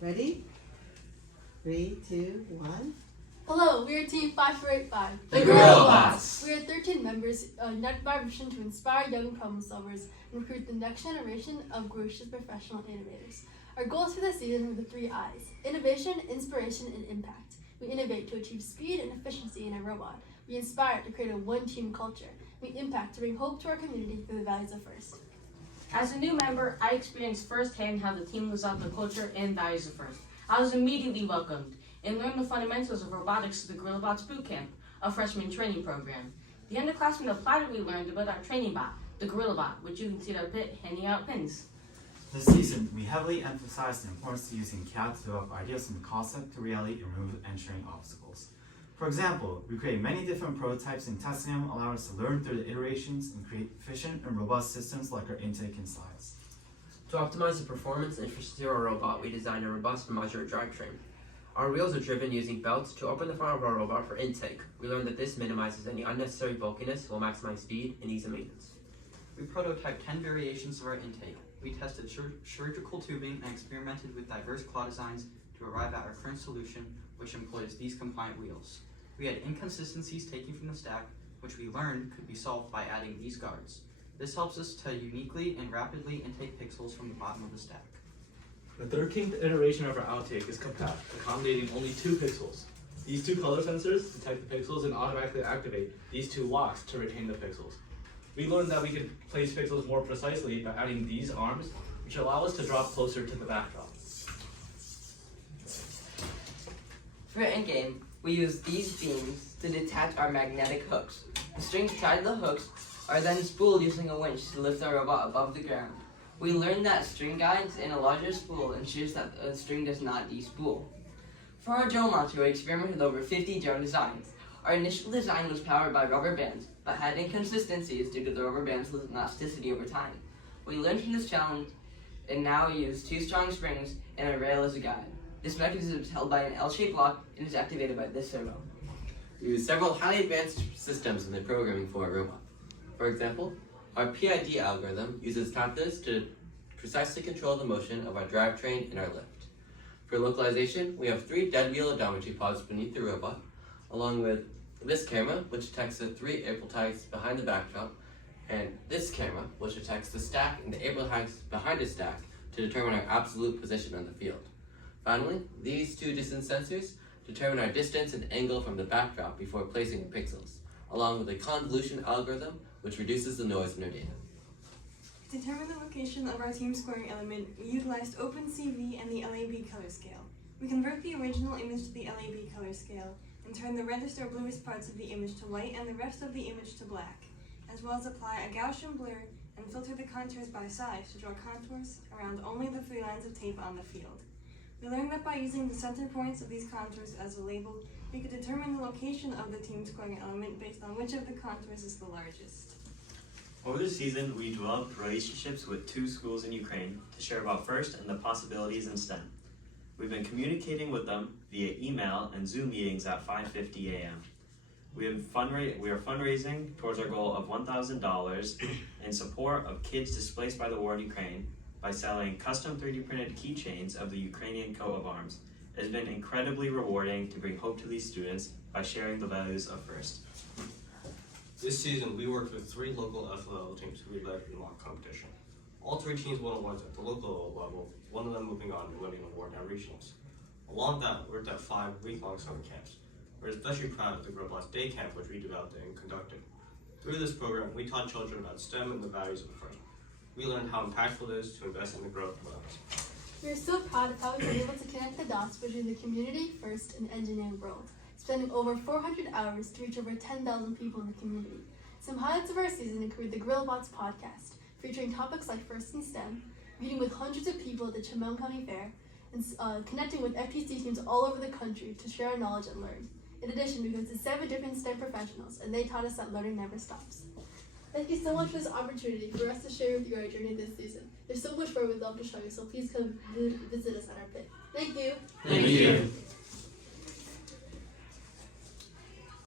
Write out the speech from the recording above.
Ready? 3, 2, 1. Hello, we are Team 5485. The GorillaBots. We are 13 members united by our mission to inspire young problem solvers and recruit the next generation of gracious professional innovators. Our goals for this season are the 3 I's: innovation, inspiration, and impact. We innovate to achieve speed and efficiency in our robot. We inspire to create a one-team culture. We impact to bring hope to our community through the values of FIRST. As a new member, I experienced firsthand how the team lives out the culture and values of FIRST. I was immediately welcomed and learned the fundamentals of robotics through the GorillaBots Bootcamp, a freshman training program. The underclassmen applauded learned about our training bot, the GorillaBot, which you can see at our pit handing out pins. This season, we heavily emphasized the importance of using CAD to develop ideas from concept to reality and remove entering obstacles. For example, we created many different prototypes and testing them allowed us to learn through the iterations and create efficient and robust systems like our intake and slides. To optimize the performance and efficiency of our robot, we designed a robust modular drivetrain. Our wheels are driven using belts to open the front of our robot for intake. We learned that this minimizes any unnecessary bulkiness while maximizing speed and ease of maintenance. We prototyped 10 variations of our intake. We tested surgical tubing and experimented with diverse claw designs to arrive at our current solution, which employs these compliant wheels. We had inconsistencies taken from the stack, which we learned could be solved by adding these guards. This helps us to uniquely and rapidly intake pixels from the bottom of the stack. The 13th iteration of our outtake is compact, accommodating only 2 pixels. These 2 color sensors detect the pixels and automatically activate these 2 locks to retain the pixels. We learned that we could place pixels more precisely by adding these arms, which allow us to drop closer to the backdrop. For in-game, we use these beams to detach our magnetic hooks. The strings tied to the hooks are then spooled using a winch to lift our robot above the ground. We learned that string guides in a larger spool ensures that the string does not despool. For our drone launcher, we experimented with over 50 drone designs. Our initial design was powered by rubber bands, but had inconsistencies due to the rubber band's elasticity over time. We learned from this challenge and now use 2 strong springs and a rail as a guide. This mechanism is held by an L-shaped lock and is activated by this servo. We use several highly advanced systems in the programming for our robot. For example, our PID algorithm uses tapers to precisely control the motion of our drivetrain and our lift. For localization, we have 3 dead wheel odometry pods beneath the robot, along with this camera, which detects the 3 April tags behind the backdrop, and this camera, which detects the stack and the April tags behind the stack to determine our absolute position on the field. Finally, these 2 distance sensors determine our distance and angle from the backdrop before placing the pixels, along with a convolution algorithm which reduces the noise in our data. To determine the location of our team scoring element, we utilized OpenCV and the LAB color scale. We convert the original image to the LAB color scale and turn the reddest or bluest parts of the image to white and the rest of the image to black, as well as apply a Gaussian blur and filter the contours by size to draw contours around only the 3 lines of tape on the field. We learned that by using the center points of these contours as a label, we could determine the location of the team scoring element based on which of the contours is the largest. Over the season, we developed relationships with 2 schools in Ukraine to share about FIRST and the possibilities in STEM. We've been communicating with them via email and Zoom meetings at 5:50 a.m. We are fundraising towards our goal of $1,000 in support of kids displaced by the war in Ukraine by selling custom 3D printed keychains of the Ukrainian coat of arms. It has been incredibly rewarding to bring hope to these students by sharing the values of FIRST. This season, we worked with 3 local FLL teams who we led in mock competition. All 3 teams won awards at the local level, one of them moving on and winning an award at regionals. Along with that, we worked at 5 week-long summer camps. We're especially proud of the GorillaBots Day Camp, which we developed and conducted. Through this program, we taught children about STEM and the values of FIRST. We learned how impactful it is to invest in the growth of others. We are so proud of how we were able to connect the dots between the community, FIRST, and engineering world, spending over 400 hours to reach over 10,000 people in the community. Some highlights of our season include the GorillaBots podcast, featuring topics like FIRST and STEM, meeting with hundreds of people at the Chemung County Fair, and connecting with FTC teams all over the country to share our knowledge and learn. In addition, we hosted 7 different STEM professionals, and they taught us that learning never stops. Thank you so much for this opportunity for us to share with you our journey this season. There's so much more we'd love to show you, so please come visit us at our pit. Thank you. Thank you.